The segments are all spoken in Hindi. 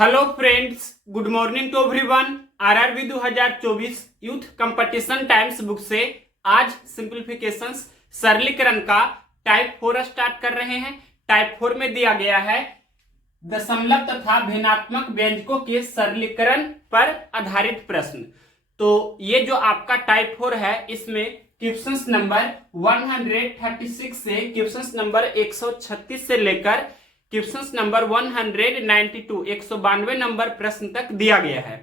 Hello friends, good morning to everyone. RRB 2024 youth competition times book से आज सिंप्लीफिकेशंस सरलीकरण का टाइप 4 स्टार्ट कर रहे हैं। टाइप 4 में दिया गया है दशमलव तथा भिन्नात्मक व्यंजकों के सरलीकरण पर आधारित प्रश्न। तो ये जो आपका टाइप 4 है, इसमें क्वेश्चंस नंबर 136 से क्वेश्चंस नंबर 136 से लेकर क्वेश्चंस नंबर 192 192 नंबर प्रश्न तक दिया गया है।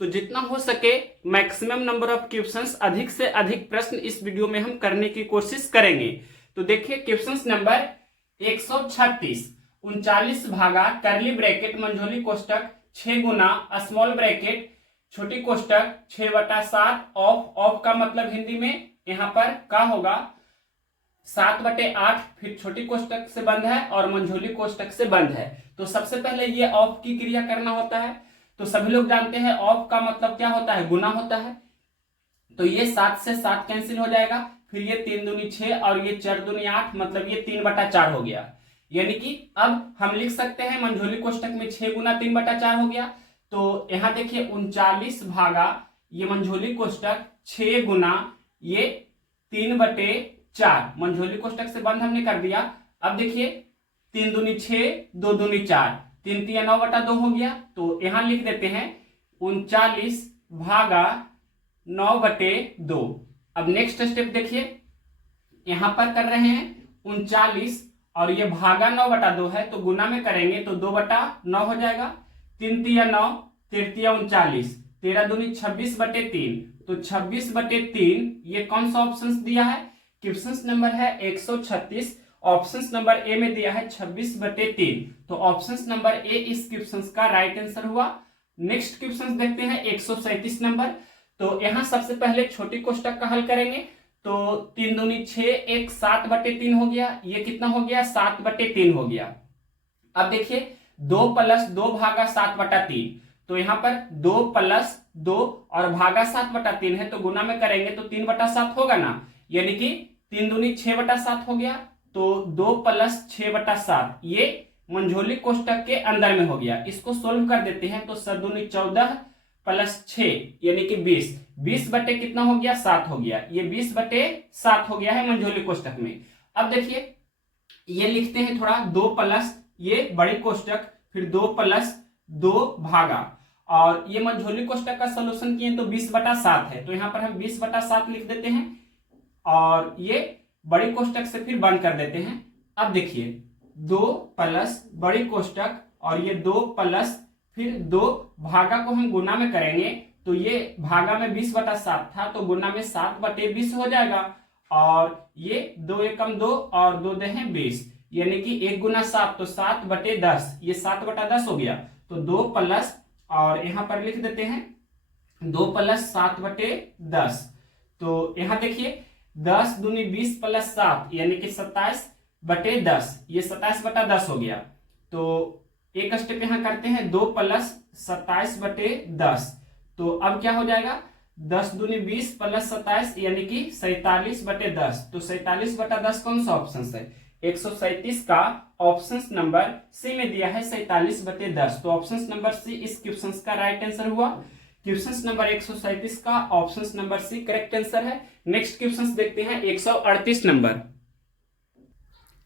तो जितना हो सके मैक्सिमम नंबर ऑफ क्वेश्चंस, अधिक से अधिक प्रश्न इस वीडियो में हम करने की कोशिश करेंगे। तो देखिए क्वेश्चंस नंबर 136, 39 भागा करली ब्रैकेट मंझोली कोष्टक 6 गुना स्मॉल ब्रैकेट छोटी कोष्टक 6/7 ऑफ का मतलब हिंदी में यहाँ पर का होगा 7/8, फिर छोटी कोष्टक से बंद है और मंझोली कोष्टक से बंद है। तो सबसे पहले ये ऑफ की क्रिया करना होता है। तो सभी लोग जानते हैं ऑफ का मतलब क्या होता है, गुना होता है। तो ये 7 से 7 कैंसिल हो जाएगा, फिर ये 3 दूनी 6 और ये 4 दूनी 8, मतलब ये 3/4 हो गया। यानी कि अब हम लिख सकते हैं मंझोली कोष्टक में 6 गुना 3/4 हो गया। तो यहाँ देखिए 39 भागा ये मंझोली कोष्टक 6 गुना ये 3/4 मंझोली कोष्टक से बंद हमने कर दिया। अब देखिए 3 दूनी 6, 2 दूनी 4, 3 तिया 9/2 हो गया। तो यहां लिख देते हैं 39 भागा 9/2। अब नेक्स्ट स्टेप देखिए, यहां पर कर रहे हैं 39 और ये भागा 9/2 है, तो गुना में करेंगे तो 2/9 हो जाएगा। 3 तिया 9, 3 तिया 39, 13 दूनी 26/3, तो 26/3 ये कौन सा ऑप्शन दिया है, क्वेश्चन नंबर है 136, ऑप्शन नंबर ए में दिया है 26/3। तो ऑप्शन नंबर ए इस क्वेश्चन का राइट आंसर हुआ। नेक्स्ट क्वेश्चन देखते हैं 137 नंबर। तो यहां सबसे पहले छोटी कोष्टक का हल करेंगे। तो 3 दूनी 6, एक 7/3 हो गया, ये कितना हो गया 7/3 हो गया। अब देखिए 2 + 2 भागा 7/3, तो यहाँ पर 2 + 2 और भागा 7/3 है, तो गुना में करेंगे तो 3/7 होगा ना, यानी कि 3 दूनी 6/7 हो गया। तो 2 + 6/7 ये मंझोली कोष्टक के अंदर में हो गया। इसको सोल्व कर देते हैं तो 7 दूनी 14 + 6 यानी कि 20, 20 बटे कितना हो गया 7 हो गया। ये 20/7 हो गया है मंझोली कोष्टक में। अब देखिए ये लिखते हैं थोड़ा 2 + ये बड़ी कोष्टक, फिर 2 + 2 भागा, और ये मंझोली कोष्टक का सोल्यूशन किए तो 20/7 है, तो यहाँ पर हम 20/7 लिख देते हैं और ये बड़ी कोष्टक से फिर बंद कर देते हैं। अब देखिए 2 + बड़ी कोष्टक और ये 2 + फिर 2 भागा को हम गुना में करेंगे तो ये भागा में 20/7 था, तो गुना में 7/20 हो जाएगा। और ये 2 एकम 2 और 2 दे 20, यानी कि 1 गुना 7 तो 7/10, ये 7/10 हो गया। तो 2 + और यहां पर लिख देते हैं 2 + 7/10। तो यहां देखिए 10 दूनी 20 + 7 यानी कि 27/10, ये 27/10 हो गया। तो एक स्टेप यहां करते हैं 2 + 27/10। तो अब क्या हो जाएगा 10 दूनी 20 + 27 यानी कि 47/10। तो 47/10 कौन सा ऑप्शन है, 137 का ऑप्शन नंबर सी में दिया है 47/10। तो ऑप्शन नंबर सी इस क्वेश्चन का राइट आंसर हुआ। क्वेश्चन नंबर 137 का option number C correct answer है। नेक्स्ट क्वेश्चन देखते हैं 138 नंबर।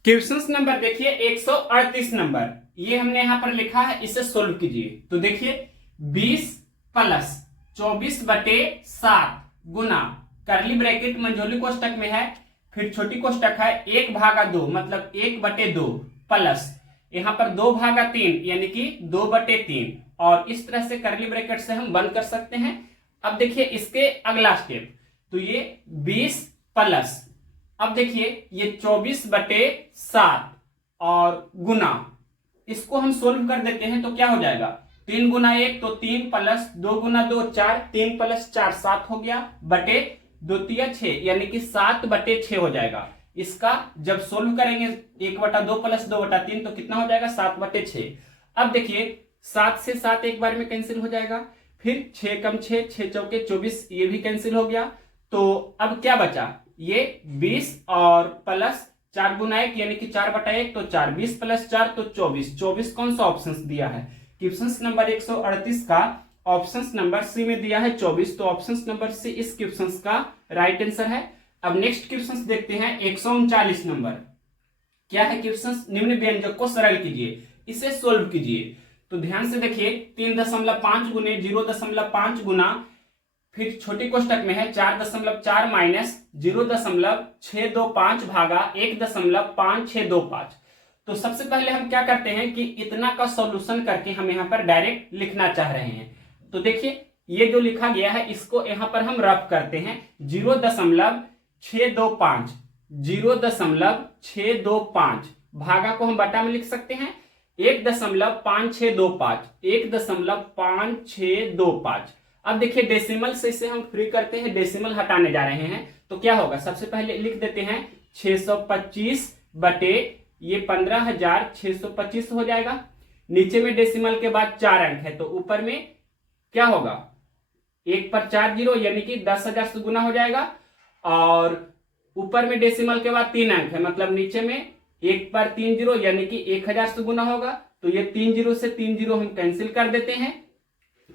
क्वेश्चन नंबर देखिए 138 नंबर, ये हमने यहां पर लिखा है, इसे सोल्व कीजिए। तो देखिए 20 + 24/7 गुना करली ब्रैकेट मंझोली कोष्टक में है, फिर छोटी कोष्टक है 1/2 मतलब 1/2 प्लस यहां पर 2/3 यानी कि 2/3, और इस तरह से करली ब्रैकेट से हम बंद कर सकते हैं। अब देखिए इसके अगला स्टेप, तो ये 20 + अब देखिए ये 24/7 और गुना, इसको हम सोल्व कर देते हैं तो क्या हो जाएगा 3 गुना 1 तो 3 + 2 गुना 2 4, 3 + 4 7 हो गया, बटे 2 तिया 6 यानी कि 7/6 हो जाएगा। इसका जब सोल्व करेंगे 1/2 + 2/3 तो कितना हो जाएगा 7/6। अब देखिए 7 से 7 एक बार में कैंसिल हो जाएगा, फिर 6 कम 6, 6 चौके 24, ये भी कैंसिल हो गया। तो अब क्या बचा, ये 20 और प्लस 4 गुना 1 यानी कि 4/1 तो 4, 20 + 4 तो 24, 24 कौन सा ऑप्शन दिया है, क्वेश्चन नंबर 138 का ऑप्शन नंबर सी में दिया है 24, तो ऑप्शन नंबर सी इस क्वेश्चन का राइट आंसर है। अब नेक्स्ट क्वेश्चन देखते हैं 139 नंबर। क्या है क्वेश्चन? निम्न व्यंजक को सरल कीजिए, इसे सोल्व कीजिए। तो ध्यान से देखिए 3.5 गुने 0.5 गुना, फिर छोटी कोष्टक में है 4.4 माइनस 0.625 भागा 1.5625। तो सबसे पहले हम क्या करते हैं कि इतना का सॉल्यूशन करके हम यहाँ पर डायरेक्ट लिखना चाह रहे हैं। तो देखिए ये जो लिखा गया है इसको यहाँ पर हम रफ करते हैं। 0.625 भागा को हम बटा में लिख सकते हैं 1.5625। अब देखिए डेसिमल से इसे हम फ्री करते हैं, डेसिमल हटाने जा रहे हैं। तो क्या होगा, सबसे पहले लिख देते हैं 625 बटे ये 15,625 हो जाएगा। नीचे में डेसिमल के बाद 4 अंक है, तो ऊपर में क्या होगा, 1 पर 4 जीरो यानी कि 10,000 से गुना हो जाएगा। और ऊपर में डेसिमल के बाद 3 अंक है, मतलब नीचे में 1 पर 3 जीरो यानी कि 1000 से गुना होगा। तो ये 3 जीरो से 3 जीरो हम कैंसिल कर देते हैं।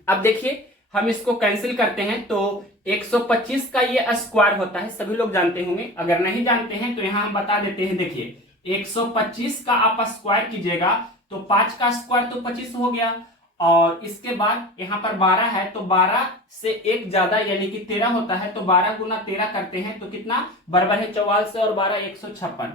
अब देखिए हम इसको कैंसिल करते हैं तो 125 का ये स्क्वायर होता है, सभी लोग जानते होंगे। अगर नहीं जानते हैं तो यहां हम बता देते हैं। देखिए 125 का आप स्क्वायर कीजिएगा तो 5 का स्क्वायर तो 25 हो गया, और इसके बाद यहाँ पर 12 है तो 12 से एक ज्यादा यानी कि 13 होता है। तो 12 गुना 13 करते हैं तो कितना बराबर है 44 और 12 156।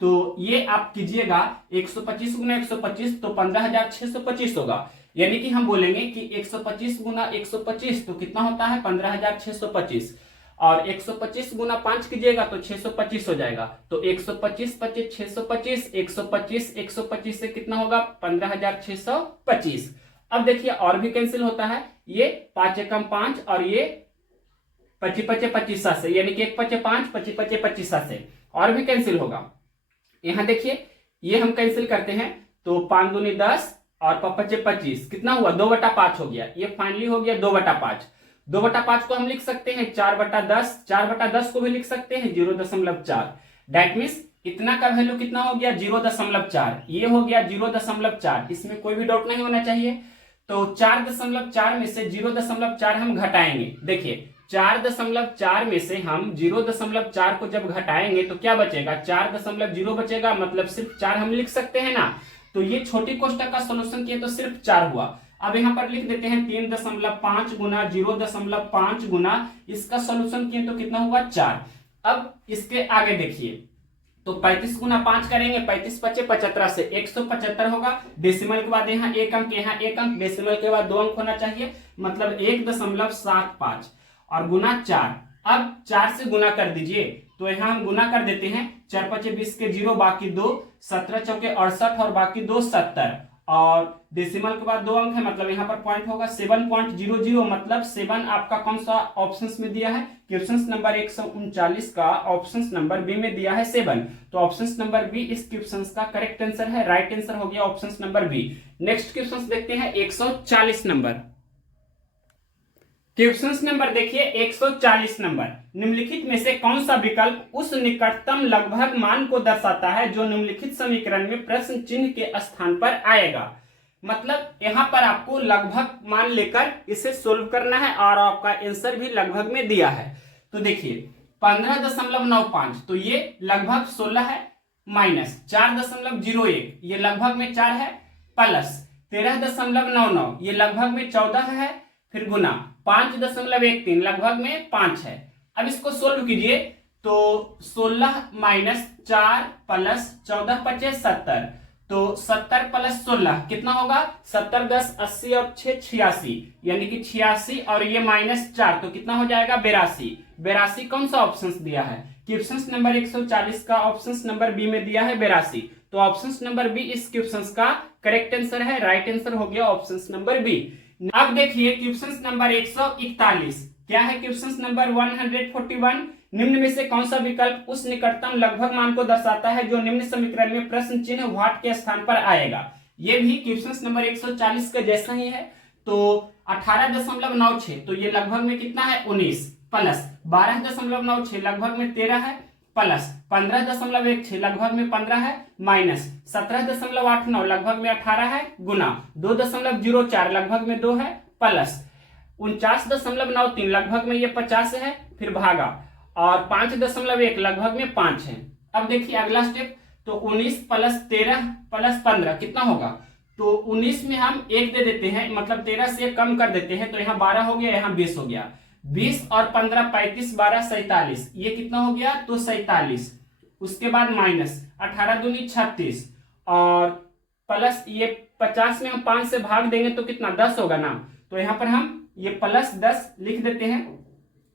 तो ये आप कीजिएगा 125 गुना 125 तो 15,625 होगा। यानी कि हम बोलेंगे कि 125 गुना 125 तो कितना होता है 15,625, और 125 गुना 5 कीजिएगा तो 625 हो जाएगा। तो 125 25 625, 125 125 से कितना होगा 15,625। अब देखिए और भी कैंसिल होता है, ये 5 एकम 5 और ये 25 25 25 से, यानी कि 1 5 5 25 25 25 से और भी कैंसिल होगा। यहां देखिए ये हम कैंसिल करते हैं तो 5 दूनी 10 और 5 25 कितना हुआ 2/5 हो गया। ये फाइनली हो गया 2/5। 2/5 को हम लिख सकते हैं 4/10, 4/10 को भी लिख सकते हैं 0.4। दैट मीन्स इतना का वैल्यू कितना हो गया 0.4। ये हो गया 0.4, इसमें कोई भी डाउट नहीं होना चाहिए। तो 4.4 में से 0.4 हम घटाएंगे। देखिए 4.4 में से हम 0.4 को जब घटाएंगे तो क्या बचेगा 4.0 बचेगा, मतलब सिर्फ 4 हम लिख सकते हैं ना। तो ये छोटी कोष्टक का सॉल्यूशन किए तो सिर्फ 4 हुआ। अब यहाँ पर लिख देते हैं 3.5 गुना 0.5 गुना, इसका सॉल्यूशन किए तो कितना हुआ 4। अब इसके आगे देखिए तो 35 गुना 5 करेंगे, 35 पचे 75 से 175 होगा। डेसिमल के बाद यहाँ 1 अंक, यहाँ 1 अंक, डेसिमल के बाद 2 अंक होना चाहिए, मतलब 1.75 और गुना 4। अब 4 से गुना कर दीजिए तो यहाँ हम गुना कर देते हैं 4 पचे 20 के 0 बाकी 2, 17 चौके 68 और बाकी 2 70, और डेसिमल के बाद 2 अंक है, मतलब यहाँ पर पॉइंट होगा 7.00, मतलब 7 आपका कौन सा ऑप्शन में दिया है, क्वेश्चन नंबर 139 का ऑप्शन नंबर बी में दिया है 7। तो ऑप्शन नंबर बी इस क्वेश्चन का करेक्ट आंसर है, राइट आंसर हो गया option number B. Next question देखते हैं 140 नंबर। क्वेश्चन नंबर देखिए 140 नंबर। निम्नलिखित में से कौन सा विकल्प उस निकटतम लगभग मान को दर्शाता है जो निम्नलिखित समीकरण में प्रश्न चिन्ह के स्थान पर आएगा। मतलब यहाँ पर आपको लगभग मान लेकर इसे सोल्व करना है और आपका आंसर भी लगभग में दिया है। तो देखिए 15.95 तो ये लगभग 16 है, माइनस 4.01 ये लगभग में 4 है, प्लस 13.99 ये लगभग में 14 है, फिर गुना 5.13 लगभग में 5 है। अब इसको सोल्व कीजिए तो 16 माइनस 4 प्लस 14 पचे 70, तो 70 प्लस 16 कितना होगा 70 10 80 और 6 86, यानी कि 86 और ये माइनस 4 तो कितना हो जाएगा 82। 82 कौन सा ऑप्शन दिया है, क्वेश्चन नंबर 140 का ऑप्शन नंबर बी में दिया है 82। तो ऑप्शन नंबर बी इस क्वेश्चन का करेक्ट आंसर है, राइट आंसर हो गया ऑप्शन नंबर बी। अब देखिए क्वेश्चन नंबर 141। क्या है क्वेश्चन नंबर 141। निम्न में से कौन सा विकल्प उस निकटतम लगभग मान को दर्शाता है जो निम्न समीकरण में प्रश्न चिन्ह व्हाट के स्थान पर आएगा। ये भी क्वेश्चन नंबर 140 का जैसा ही है। तो 18.96 तो ये लगभग में कितना है 19, प्लस 12.96 लगभग में 13 है, प्लस 15.16 लगभग में 15 है, माइनस 17.89 लगभग में 18 है, गुना 2.04 लगभग में 2 है, प्लस 49.93 लगभग में ये 50 है, फिर भागा और 5.1 लगभग में 5 है। अब देखिए अगला स्टेप, तो 19 प्लस 13 प्लस 15 कितना होगा, तो 19 में हम 1 दे देते हैं, मतलब 13 से कम कर देते हैं, तो यहाँ 12 हो गया, यहाँ 20 हो गया, 20 और 15 35 12 47, ये कितना हो गया, तो 47। उसके बाद माइनस 18 दूनी 36 और प्लस ये 50 में हम 5 से भाग देंगे तो कितना 10 होगा ना, तो यहाँ पर हम ये प्लस 10 लिख देते हैं।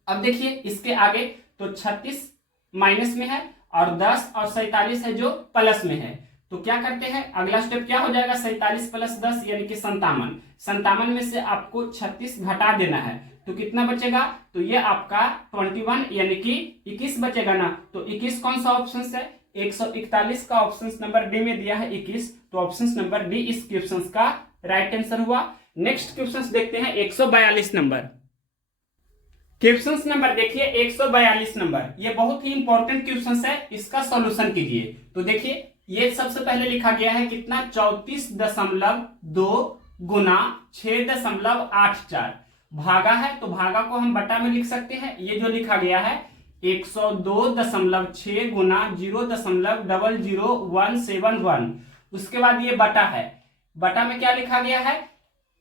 अब देखिए इसके आगे तो 36 माइनस में है और 10 और 47 है जो प्लस में है, तो क्या करते हैं अगला स्टेप क्या हो जाएगा, 47 प्लस 10 यानी कि 57। 57 में से आपको 36 घटा देना है, तो कितना बचेगा, तो ये आपका 21 यानी कि 21 बचेगा ना, तो 21 कौन सा ऑप्शन है, 141 का ऑप्शन नंबर डी में दिया है 21, तो ऑप्शन नंबर डी इस क्वेश्चन का राइट आंसर हुआ। नेक्स्ट क्वेश्चन देखते हैं 142 नंबर। क्वेश्चन नंबर देखिए 142 नंबर, ये बहुत ही इंपॉर्टेंट क्वेश्चन है, इसका सॉल्यूशन कीजिए। तो देखिए ये सबसे पहले लिखा गया है कितना, 34.2 गुना 6.84 भागा है, तो भागा को हम बटा में लिख सकते हैं। ये जो लिखा गया है 102.6 गुना 0.00171, उसके बाद ये बटा है, बटा में क्या लिखा गया है,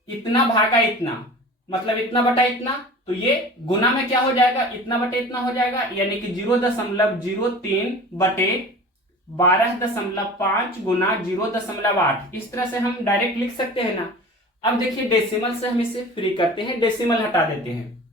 इतना भागा इतना, मतलब इतना बटा इतना, तो ये गुना में क्या हो जाएगा, इतना बटे इतना हो जाएगा, यानी कि 0.03 बटे 12.5 गुना 0.8, इस तरह से हम डायरेक्ट लिख सकते हैं ना। अब देखिए डेसिमल से हम इसे फ्री करते हैं, डेसिमल हटा देते हैं।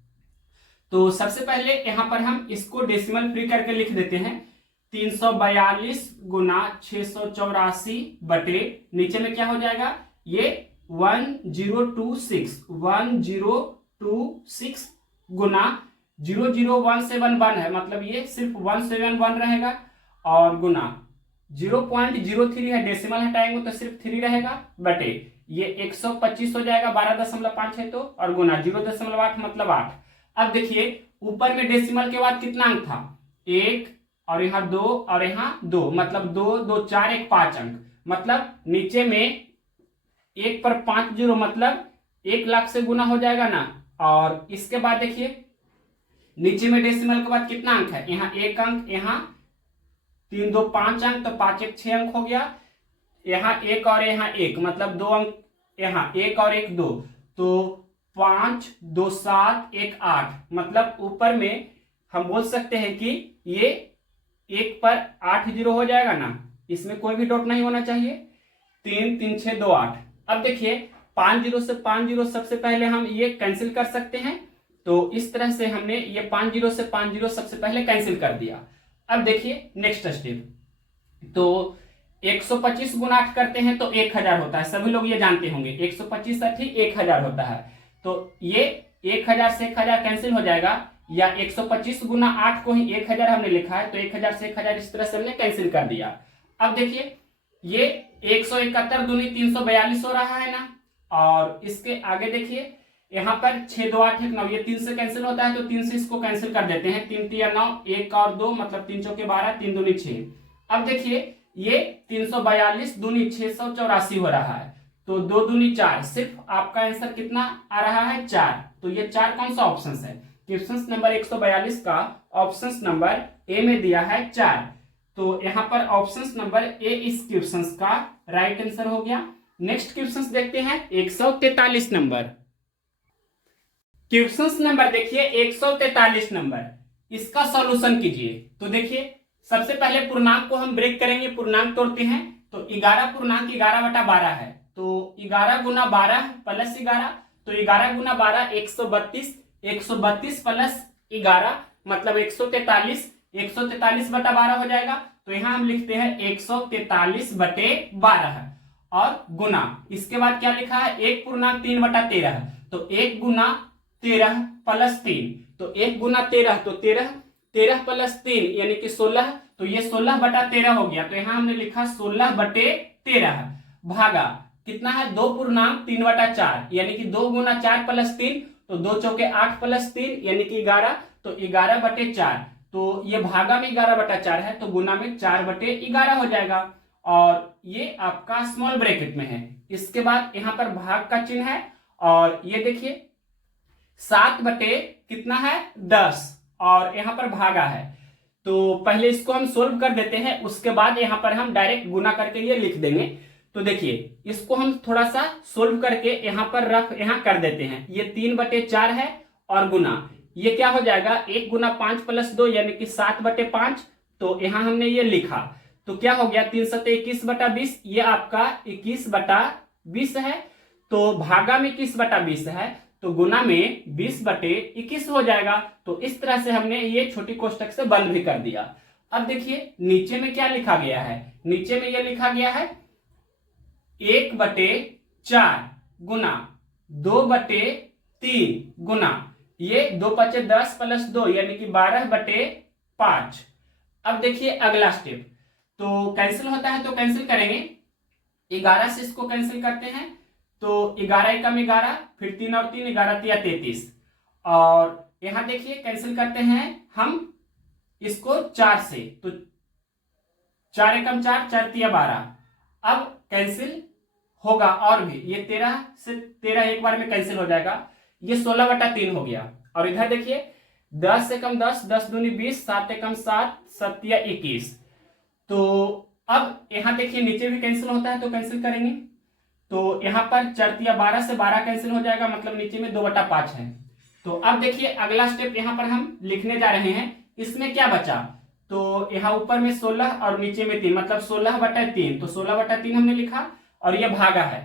तो सबसे पहले यहां पर हम इसको डेसिमल फ्री करके लिख देते हैं, 342 गुना 684 बटे नीचे में क्या हो जाएगा, ये 1026 गुना 00171 है, मतलब ये सिर्फ 171 रहेगा, और गुना 0.03 है, डेसिमल हटाएंगे तो सिर्फ 3 रहेगा, बटे ये 125 हो जाएगा, 12.5 है तो, और गुना 0.8 मतलब 8। अब देखिए ऊपर में डेसिमल के बाद कितना अंक था, 1 और यहाँ 2 और यहाँ 2, मतलब 2 2 4 1 5 अंक, मतलब नीचे में 1 पर 5 जीरो, मतलब 1 लाख से गुना हो जाएगा ना। और इसके बाद देखिए नीचे में डेसिमल के बाद कितना अंक है, यहाँ 1 अंक, यहाँ 3 2 5 अंक, तो 5 1 6 अंक हो गया, यहाँ 1 और यहाँ 1, मतलब 2 अंक, यहाँ 1 और 1 2, तो 5 2 7 1 8, मतलब ऊपर में हम बोल सकते हैं कि ये 1 पर 8 जीरो हो जाएगा ना, इसमें कोई भी डॉट नहीं होना चाहिए, 3 3 6 2 8। अब देखिए 5 जीरो से 5 जीरो सबसे पहले हम ये कैंसिल कर सकते हैं, तो इस तरह से हमने ये 5 जीरो से 5 जीरो सबसे पहले कैंसिल कर दिया। अब देखिए नेक्स्ट स्टेप, तो 125 गुना 8 करते हैं तो 1000 होता है, सभी लोग ये जानते होंगे, 125 ठीक 1000 होता है, तो ये 1000 से 1000 कैंसिल हो जाएगा, या 125 गुना 8 को ही 1000 हमने लिखा है, तो 1000 से 1000 इस तरह से हमने कैंसिल कर दिया। अब देखिए ये 171 दूनी 342 हो रहा है ना, और इसके आगे देखिए यहाँ पर 6 2 8 1 9, ये 3 से कैंसिल होता है, तो 3 से इसको कैंसिल कर देते हैं, 3 3 9 1 और 2, मतलब 3 चौके 12 3 दूनी 6। अब देखिए ये 342 दूनी 684 हो रहा है, तो 2 दूनी 4, सिर्फ आपका आंसर कितना आ रहा है 4, तो ये 4 कौन सा ऑप्शन है, क्वेश्चन नंबर 142 का ऑप्शन नंबर ए में दिया है 4, तो यहाँ पर ऑप्शन नंबर ए इस क्वेश्चन का राइट आंसर हो गया। नेक्स्ट क्वेश्चन देखते हैं 143 नंबर। क्वेश्चन नंबर देखिए 143 नंबर, इसका सॉल्यूशन कीजिए। तो देखिए सबसे पहले पूर्णांक को हम ब्रेक करेंगे, पूर्णांक तोड़ते हैं, तो 11 पूर्णांक 11/12 है, तो 11 गुना 12 प्लस 11, तो 11 गुना 12 132, 132 प्लस 11 मतलब 143, 143/12 हो जाएगा, तो यहां हम लिखते हैं 143/12 और गुना, इसके बाद क्या लिखा है 1 पूर्णांक 3/13, तो 1 गुना 13 प्लस 3, तो 1 गुना 13, तो 13 प्लस 3 यानी कि 16, तो ये 16/13 हो गया, तो यहां हमने लिखा 16/13 भागा कितना है 2 पूर्णांक 3/4, यानी कि 2 गुना 4 प्लस 3, तो 2 चौके 8 प्लस 3 यानी कि 11, तो 11/4, तो ये भागा में 11/4 है, तो गुना में 4/11 हो जाएगा। और ये आपका स्मॉल ब्रैकेट में है। इसके बाद यहाँ पर भाग का चिन्ह है, और ये देखिए 7 कितना है 10, और यहाँ पर भागा है। तो पहले इसको हम सोल्व कर देते हैं, उसके बाद यहाँ पर हम डायरेक्ट गुना करके ये लिख देंगे। तो देखिए इसको हम थोड़ा सा सोल्व करके यहाँ पर रफ यहाँ कर देते हैं। ये 3/4 है, और गुना ये क्या हो जाएगा 1 गुना 5 + 2 यानी कि 7/5। तो यहाँ हमने ये लिखा, तो क्या हो गया 3 × 21/20, ये आपका 21/20 है। तो भागा में 21/20 है, तो गुना में 20/21 हो जाएगा। तो इस तरह से हमने ये छोटी कोष्टक से बंद भी कर दिया। अब देखिए नीचे में क्या लिखा गया है, नीचे में ये लिखा गया है 1/4 गुना 2/3 गुना ये 2×5 = 10 + 2 यानी कि 12/5। अब देखिए अगला स्टेप, तो कैंसिल होता है तो कैंसिल करेंगे, 11 से इसको कैंसिल करते हैं, तो 11 × 11, फिर 3 और 3 11 × 33, और यहां देखिए कैंसिल करते हैं हम इसको 4 से, तो 4 × 4 4 × 12। अब कैंसिल होगा और भी, ये 13 से 13 एक बार में कैंसिल हो जाएगा, ये 16/3 हो गया। और इधर देखिए 10 से कम 10, 10 दूनी 20, 7 से कम 7, 7 × 21। तो अब यहां देखिए नीचे भी कैंसिल होता है तो कैंसिल करेंगे, तो यहां पर 4 × 12 से 12 कैंसिल हो जाएगा, मतलब नीचे में 2/5 है। तो अब देखिए अगला स्टेप यहां पर हम लिखने जा रहे हैं, इसमें क्या बचा, तो यहाँ ऊपर में 16 और नीचे में 3, मतलब 16/3, तो 16/3 हमने लिखा, और ये भागा है।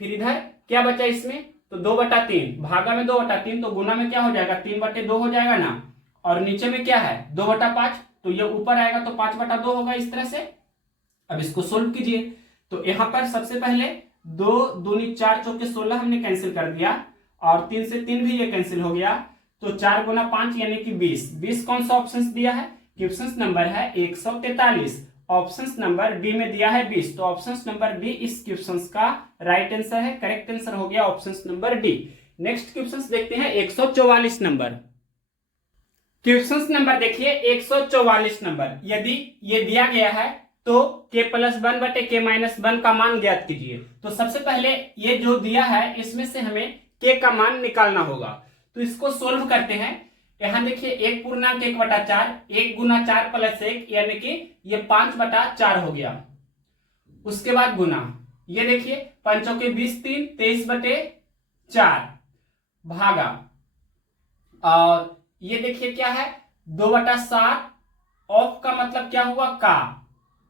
फिर इधर क्या बचा इसमें, तो 2/3, भागा में 2/3, तो गुना में क्या हो जाएगा 3/2 हो जाएगा ना, और नीचे में क्या है 2/5, तो ये ऊपर आएगा तो 5/2 होगा इस तरह से। अब इसको सोल्व कीजिए, तो यहाँ पर सबसे पहले 2 दूनी 4 चौके 16 हमने कैंसिल कर दिया, और 3 से 3 भी ये कैंसिल हो गया, तो 4 × 5 यानी कि 20। 20 कौन सा ऑप्शन दिया है, क्वेश्चन नंबर है 143, ऑप्शन नंबर डी में दिया है 20, तो ऑप्शन नंबर डी इस क्वेश्चन का राइट आंसर है, करेक्ट आंसर हो गया option number D. Next question देखते हैं 144 नंबर। क्वेश्चन नंबर देखिए 144 नंबर, यदि ये दिया गया है तो k + 1/k - 1 का मान ज्ञात कीजिए। तो सबसे पहले ये जो दिया है इसमें से हमें k का मान निकालना होगा, तो इसको सोल्व करते हैं। यहां देखिए 1 पूर्णांक 1/4, 1 गुना 4 + 1 यानी कि ये 5/4 हो गया। उसके बाद गुना, ये देखिए 5 × 20 3, 23/4 भागा, और ये देखिए क्या है 2/7, ऑफ का मतलब क्या हुआ का,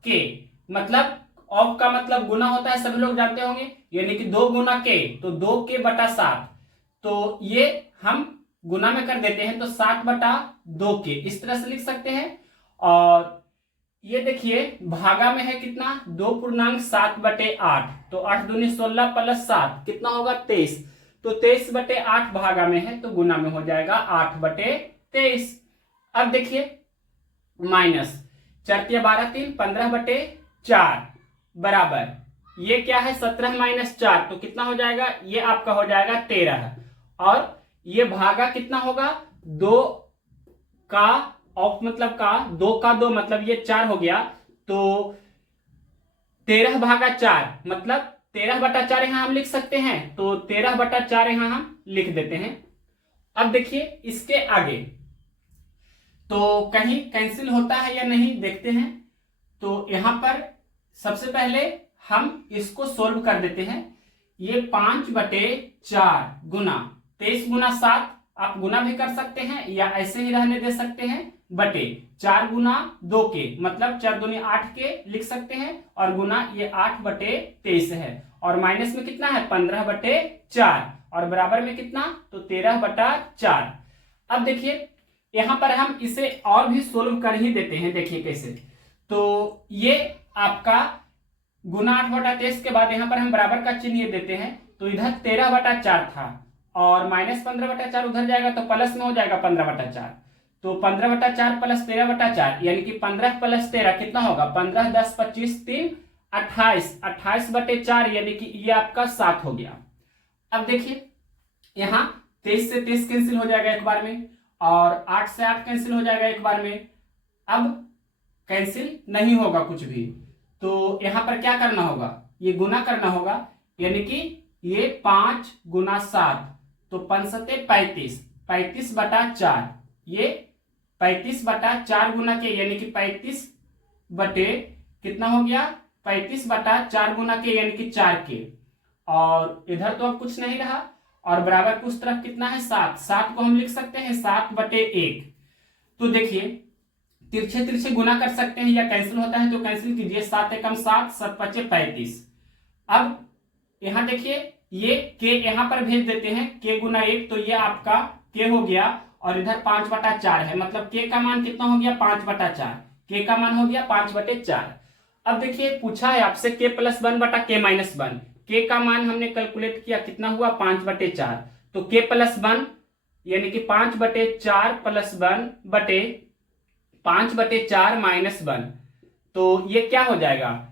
के मतलब ऑफ का मतलब गुना होता है, सभी लोग जानते होंगे, यानी कि 2 गुना के, तो 2k/7, तो ये हम गुना में कर देते हैं, तो 7/2k इस तरह से लिख सकते हैं। और ये देखिए भागा में है कितना 2 पूर्णांक 7/8, तो 8 दूनी 16 + 7 कितना होगा 23, तो 23/8 भागा में है, तो गुना में हो जाएगा 8/23। अब देखिए माइनस 4 × 12 3, 15/4 बराबर ये क्या है 17 - 4, तो कितना हो जाएगा, ये आपका हो जाएगा 13, और ये भागा कितना होगा 2 का ऑफ मतलब का 2 का 2 मतलब ये 4 हो गया, तो 13/4 मतलब 13/4 यहां हम लिख सकते हैं, तो 13/4 यहां हम लिख देते हैं। अब देखिए इसके आगे तो कहीं कैंसिल होता है या नहीं देखते हैं, तो यहां पर सबसे पहले हम इसको सोल्व कर देते हैं। ये 5/4 गुना 23 गुना 7, आप गुना भी कर सकते हैं या ऐसे ही रहने दे सकते हैं, बटे 4 गुना 2k मतलब 4 दूनी 8k लिख सकते हैं, और गुना ये 8/23 है, और माइनस में कितना है 15/4, और बराबर में कितना तो 13/4। अब देखिए यहां पर हम इसे और भी सोल्व कर ही देते हैं, देखिए कैसे, तो ये आपका गुना 8/23 के बाद यहां पर हम बराबर का चिन्ह ये देते हैं, तो इधर 13/4 था, और माइनस 15/4 उधर जाएगा तो प्लस में हो जाएगा 15/4, तो 15/4 + 13/4 यानी कि 15 + 13 कितना होगा 15 10 25 3 28, 28/4 यानी कि ये आपका 7 हो गया। अब देखिए यहाँ 23 से 23 कैंसिल हो जाएगा एक बार में, और 8 से 8 कैंसिल हो जाएगा एक बार में, अब कैंसिल नहीं होगा कुछ भी, तो यहां पर क्या करना होगा, ये गुना करना होगा, यानी कि ये 5 गुना 7, तो 5 सते 35, 35/4, ये 35/4 गुना के, यानी कि 35 बटे कितना हो गया, 35/4 गुना के, यानी कि 4 के, और इधर तो अब कुछ नहीं रहा, और बराबर को उस तरफ कितना है 7, 7 को हम लिख सकते हैं 7/1। तो देखिए तिरछे तिरछे गुना कर सकते हैं या कैंसिल होता है तो कैंसिल कीजिए, 7 एकम 7, 7 पचे 35। अब यहां देखिए ये के यहां पर भेज देते हैं, के गुना 1, तो ये आपका के हो गया, और इधर 5/4 है, मतलब के का मान कितना हो गया 5/4, के का मान हो गया 5/4। अब देखिए पूछा है आपसे के प्लस 1/k-1, के का मान हमने कैलकुलेट किया, कितना हुआ 5/4, तो के प्लस 1 यानी कि 5/4 प्लस 1 बटे 5/4 माइनस 1, तो ये क्या हो जाएगा,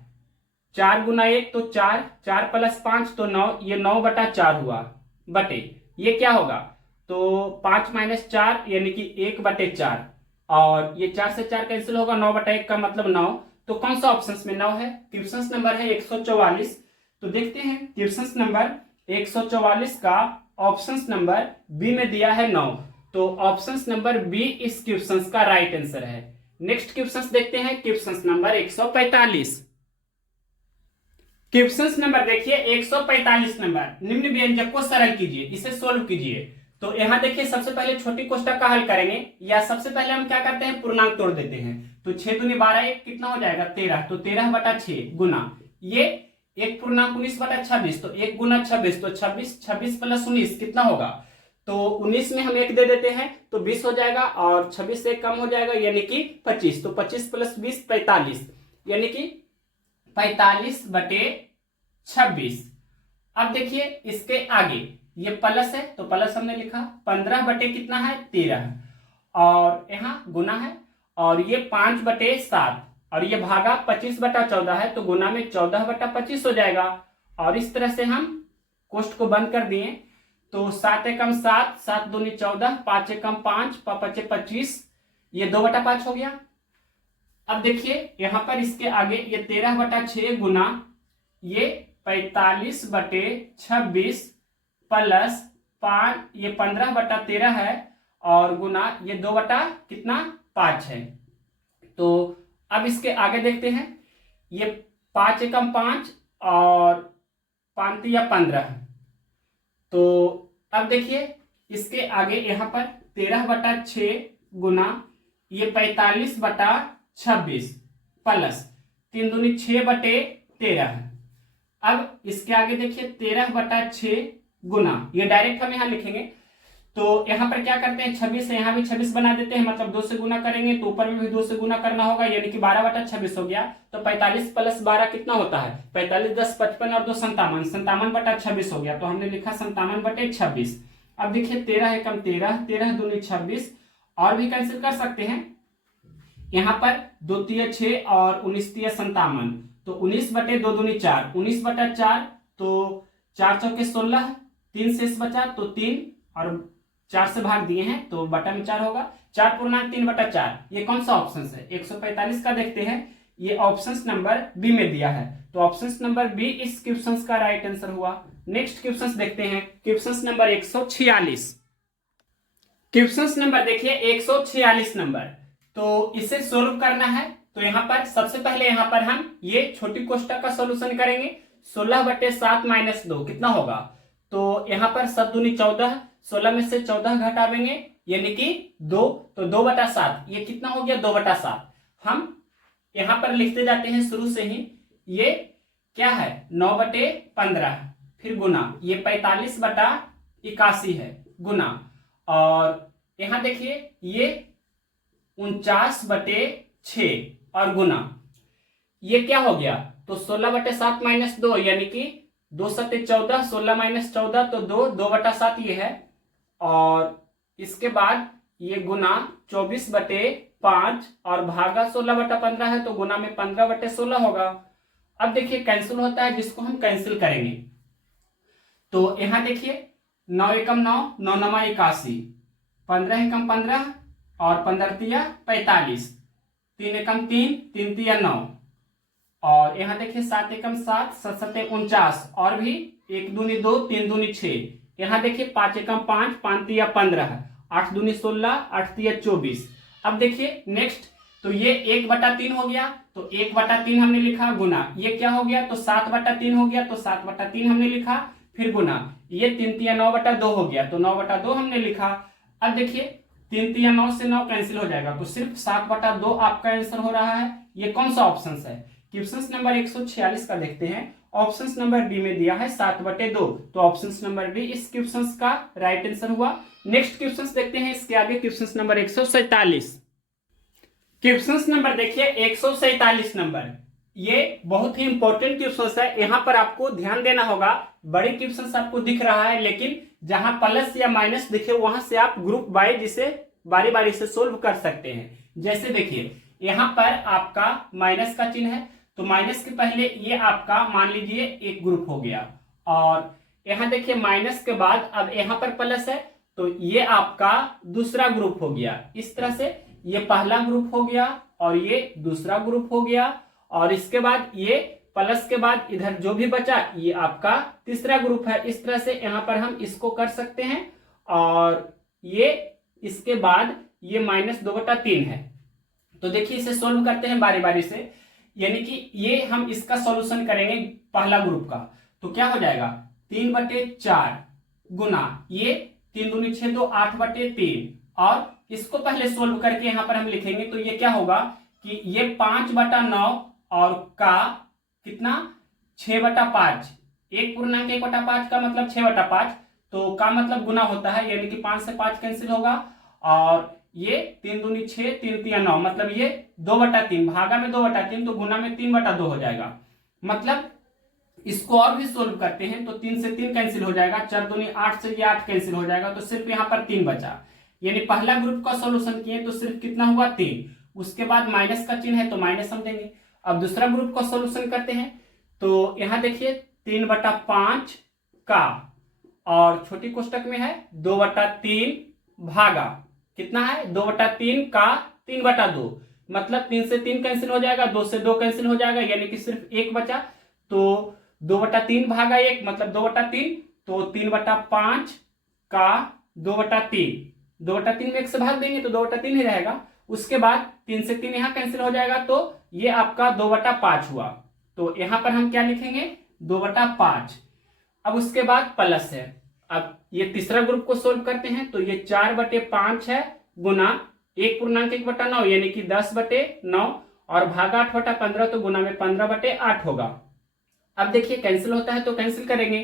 4 गुना 1 तो 4, 4 प्लस 5 तो 9, ये 9/4 हुआ, बटे ये क्या होगा, तो 5 माइनस 4 यानी कि 1/4, और ये 4 से 4 कैंसिल होगा, 9/1 का मतलब 9, तो कौन सा ऑप्शन में 9 है, क्वेश्चन नंबर है 144। तो देखते हैं क्वेश्चन नंबर 144 का ऑप्शन नंबर बी में दिया है 9, तो ऑप्शन नंबर बी इस क्वेश्चन का राइट आंसर है। नेक्स्ट क्वेश्चन देखते हैं, क्वेश्चन नंबर 145। क्वेश्चन नंबर देखिए 145 नंबर, निम्न व्यंजक को सरल कीजिए, इसे सोल्व कीजिए। तो यहां देखिए सबसे पहले छोटी कोष्टक का हल करेंगे, या सबसे पहले हम क्या करते हैं पूर्णांक तोड़ देते हैं, तो 6 दूनी 12, एक कितना हो जाएगा 13, तो 13/6 गुना ये एक पूर्णांक 19/26, तो 1 गुना 26, तो 26 प्लस 19 कितना होगा, तो 19 में हम 1 दे देते हैं तो 20 हो जाएगा, और 26 से कम हो जाएगा यानी कि 25, तो 25 प्लस 20 45, यानी कि 45/26। अब देखिए इसके आगे ये प्लस है तो प्लस हमने लिखा, 15 बटे कितना है 13, और यहाँ गुना है, और ये 5/7, और ये भागा 25/14 है, तो गुना में 14/25 हो जाएगा, और इस तरह से हम कोष्ट को बंद कर दिए, तो 7 एकम 7, 7 दूनी 14, 5 एकम 5, 5 25, ये 2/5 हो गया। अब देखिए यहां पर इसके आगे ये 13/6 गुना ये 45/26 प्लस 5, ये 15/13 है, और गुना ये 2 बटा कितना 5 है। तो अब इसके आगे देखते हैं, ये 5 एकम 5 और 5 या 15, तो अब देखिए इसके आगे यहां पर 13/6 गुना ये 45/26 प्लस 3 दूनी 6/13। अब इसके आगे देखिए 13/6 गुना, ये डायरेक्ट हम यहां लिखेंगे, तो यहां पर क्या करते हैं 26 है, यहां भी 26 बना देते हैं, मतलब 2 से गुना करेंगे तो ऊपर में भी 2 से गुना करना होगा, यानी कि 12/26 हो गया, तो 45 प्लस 12 कितना होता है 45, 10 55 और 2 57, 57/26 हो गया, तो हमने लिखा 57/26। अब देखिए 13 एकम 13, 13 दूनी 26, और भी कैंसिल कर सकते हैं, यहां पर 2 तिया 6 और 19 तिया 57, तो 19/2 दूनी 4, 19/4, तो 4 चौके 16, 3 शेष बचा तो 3, और 4 से भाग दिए हैं तो बटा में 4 होगा, 4 पूर्णांक 3/4, ये कौन सा ऑप्शन है 145 का देखते हैं, ये ऑप्शन नंबर बी में दिया है, तो ऑप्शन नंबर बी इस क्वेश्चन का राइट आंसर हुआ। नेक्स्ट क्वेश्चन देखते हैं, क्वेश्चन नंबर 146। क्वेश्चन नंबर देखिए 146 नंबर, तो इसे सोल्व करना है, तो यहां पर सबसे पहले यहां पर हम ये छोटी कोष्टक का सॉल्यूशन करेंगे, 16/7 माइनस 2 कितना होगा, तो यहां पर 7 दूनी 14, 16 में से 14 घटावेंगे यानी कि 2, तो 2/7, ये कितना हो गया 2/7। हम यहां पर लिखते जाते हैं शुरू से ही, ये क्या है 9/15, फिर गुना ये 45/81 है गुना, और यहां देखिए ये 49/6 और गुना, ये क्या हो गया, तो 16/7 माइनस 2 यानी कि 2 सत्ते 14, 16 माइनस 14 तो 2, 2/7 ये है, और इसके बाद ये गुना 24/5 और भागा 16/15 है, तो गुना में 15/16 होगा। अब देखिए कैंसिल होता है, जिसको हम कैंसिल करेंगे, तो यहां देखिए 9 एकम 9, 9 9 81, 15 एकम 15 और 15 तिया 45, 3 एकम 3, 3 तिया 9, और यहाँ देखिए 7 एकम 7, 7 सते 49, और भी 1 दूनी 2, 3 दूनी 6, यहाँ देखिए 5 एकम 5, 5 तिया 15, 8 दूनी 16, 8 तिया 24। अब देखिए नेक्स्ट, तो ये 1/3 हो गया, तो 1/3 हमने लिखा, गुना ये क्या हो गया, तो 7/3 हो गया, तो 7/3 हमने लिखा, फिर गुना ये 3 तिया 9/2 हो गया, तो 9/2 हमने लिखा। अब देखिए 3 तिया 9 से 9 कैंसिल हो जाएगा, तो सिर्फ 7/2 आपका आंसर हो रहा है। ये कौन सा ऑप्शन है? क्वेश्चन नंबर 146 का देखते हैं। ऑप्शन नंबर डी में दिया है 7/2, तो ऑप्शन नंबर डी इस क्वेश्चन का राइट आंसर हुआ। नेक्स्ट क्वेश्चन देखते हैं इसके आगे, क्वेश्चन नंबर 147। क्वेश्चन नंबर देखिए 147 नंबर, ये बहुत ही इंपॉर्टेंट क्वेश्चन है। यहाँ पर आपको ध्यान देना होगा, बड़े क्वेश्चन आपको दिख रहा है, लेकिन जहां प्लस या माइनस दिखे वहां से आप ग्रुप वाइज इसे बारी बारी से सोल्व कर सकते हैं। जैसे देखिए यहाँ पर आपका माइनस का चिन्ह है, तो माइनस के पहले ये आपका मान लीजिए एक ग्रुप हो गया, और यहाँ देखिए माइनस के बाद अब यहाँ पर प्लस है, तो ये आपका दूसरा ग्रुप हो गया। इस तरह से ये पहला ग्रुप हो गया और ये दूसरा ग्रुप हो गया, और इसके बाद ये प्लस के बाद इधर जो भी बचा ये आपका तीसरा ग्रुप है। इस तरह से यहाँ पर हम इसको कर सकते हैं, और ये इसके बाद ये -2/3 है। तो देखिए इसे सोल्व करते हैं बारी बारी से, यानी कि ये हम इसका सॉल्यूशन करेंगे पहला ग्रुप का, तो क्या हो जाएगा 3/4 गुना ये 3 दूनी 6 तो 8/3, और इसको पहले सोल्व करके यहाँ पर हम लिखेंगे, तो ये क्या होगा कि ये 5/9 और का कितना 6/5, 1/1/5 का मतलब 6/5, तो का मतलब गुना होता है, यानी कि 5 से 5 कैंसिल होगा, और ये 3 दूनी 6, 3 तिया 9, मतलब ये 2/3, भागा में 2/3, तो गुना में 3/2 हो जाएगा। मतलब इसको और भी सोल्व करते हैं, तो 3 से 3 कैंसिल हो जाएगा, 4 दूनी 8 से ये 8 कैंसिल हो जाएगा, तो सिर्फ यहाँ पर 3 बचा। यानी पहला ग्रुप का सॉल्यूशन किए तो सिर्फ कितना हुआ 3, उसके बाद माइनस का चिन्ह है तो माइनस हम देंगे। अब दूसरा ग्रुप का सॉल्यूशन करते हैं, तो यहाँ देखिए 3/5 का, और छोटी कोष्टक में है 2/3 भागा कितना है 2/3 का 3/2, मतलब 3 से 3 कैंसिल हो जाएगा, 2 से 2 कैंसिल हो जाएगा, यानी कि सिर्फ 1 बचा, तो 2/3 भागा 1 मतलब 2/3, तो 3/5 का 2/3, 2/3 में 1 से भाग देंगे तो 2/3 ही रहेगा। उसके बाद 3 से 3 यहाँ कैंसिल हो जाएगा, तो ये आपका 2/5 हुआ, तो यहाँ पर हम क्या लिखेंगे 2/5। अब उसके बाद प्लस है। अब ये तीसरा ग्रुप को सोल्व करते हैं, तो ये 4/5 है गुना 1/1/9 यानी कि 10/9, और भागा 8/15, तो गुना में 15/8 होगा। अब देखिए कैंसिल होता है तो कैंसिल करेंगे,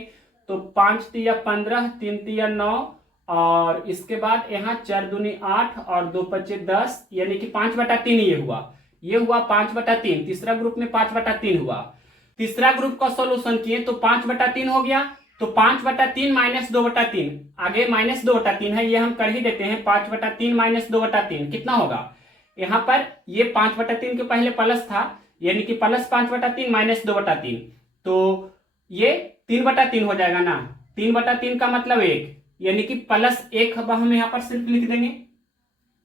तो 5 तिया 15, 3 तिया 9, और इसके बाद यहाँ 4 दूनी 8 और 2 पचे 10, यानी कि 5/3 ये हुआ 5/3। तीसरा ग्रुप में 5/3 हुआ। तीसरा ग्रुप का सॉल्यूशन किए तो 5/3 हो गया, तो 5/3 माइनस 2/3, आगे -2/3 है, ये हम कर ही देते हैं। 5/3 माइनस 2/3 कितना होगा, यहाँ पर ये 5/3 के पहले प्लस था, यानी कि प्लस 5/3 माइनस 2/3, तो ये 3/3 हो जाएगा ना। 3/3 का मतलब 1, यानी कि +1 हम यहाँ पर सिर्फ लिख देंगे।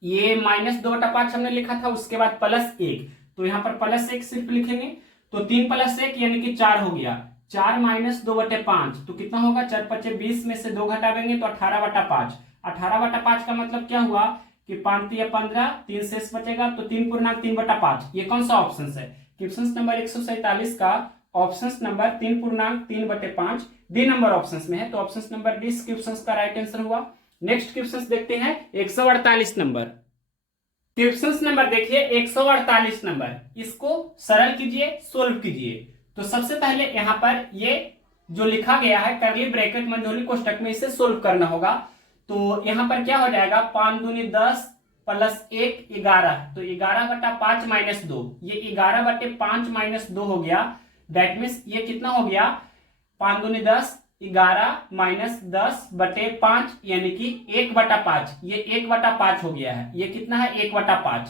ये -2/5 हमने लिखा था, उसके बाद +1, तो यहाँ पर +1 सिर्फ लिखेंगे, तो 3 + 1 यानी कि 4 हो गया। 4 - 2/5 तो कितना होगा, 4 × 5 = 20 में से 2 घटावेंगे तो 18/5। 18/5 का मतलब क्या हुआ कि 5 × 15, 3 शेष बचेगा, तो 3×3/5। ये कौन सा ऑप्शन है, क्वेश्चन नंबर 147 का option number 3×3/5 D number option में है, तो ऑप्शन नंबर डी इस क्वेश्चन का राइट आंसर हुआ। नेक्स्ट क्वेश्चन देखते हैं 148 नंबर। क्वेश्चन नंबर देखिए 148 नंबर, इसको सरल कीजिए, सोल्व कीजिए। तो सबसे पहले यहाँ पर ये जो लिखा गया है करली ब्रैकेट मंझोली कोष्टक में, इसे सोल्व करना होगा। तो यहाँ पर क्या हो जाएगा, 5 दूनी 10 + 1 11, तो 11/5 - 2, ये 11/5 - 2 हो गया। दैट मीन्स ये कितना हो गया, 5 दूनी 10, 11 - 10/5 यानी कि 1/5, ये 1/5 हो गया है। ये कितना है 1/5।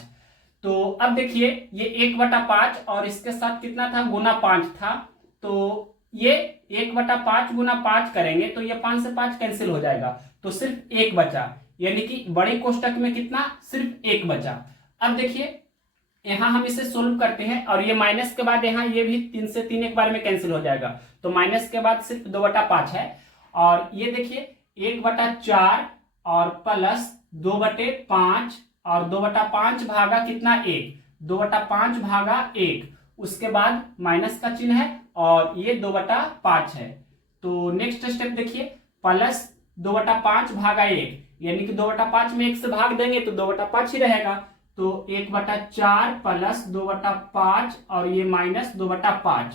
तो अब देखिए ये 1/5 और इसके साथ कितना था, गुना 5 था, तो ये 1/5 गुना 5 करेंगे तो ये 5 से 5 कैंसिल हो जाएगा, तो सिर्फ 1 बचा, यानी कि बड़े कोष्टक में कितना, सिर्फ 1 बचा। अब देखिए यहाँ हम इसे सोल्व करते हैं और ये माइनस के बाद यहाँ ये भी 3 से 3 एक बार में कैंसिल हो जाएगा, तो माइनस के बाद सिर्फ 2/5 है। और ये देखिए 1/4 और प्लस 2/5 और 2/5 भागा कितना 1, 2/5 भागा 1, उसके बाद माइनस का चिन्ह है और ये 2/5 है। तो नेक्स्ट स्टेप देखिए प्लस 2/5 भागा 1, यानी कि 2/5 में 1 से भाग देंगे तो 2/5 ही रहेगा, तो 1/4 प्लस 2/5 और ये माइनस 2/5,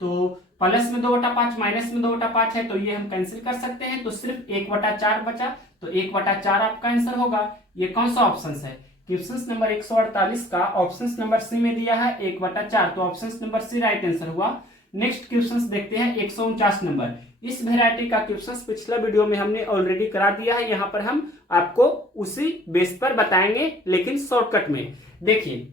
तो प्लस में 2/5 माइनस में 2/5 है, तो ये हम कैंसिल कर सकते हैं, तो सिर्फ 1/4 बचा, तो 1/4 आपका आंसर होगा। ये कौन सा ऑप्शन है? क्वेश्चन नंबर 148 का ऑप्शन नंबर सी में दिया है 1/4, तो option number C right answer हुआ। नेक्स्ट क्वेश्चन देखते हैं 149 नंबर। इस वेराइटी का क्वेश्चन पिछला वीडियो में हमने ऑलरेडी करा दिया है, यहाँ पर हम आपको उसी बेस पर बताएंगे लेकिन शॉर्टकट में। देखिए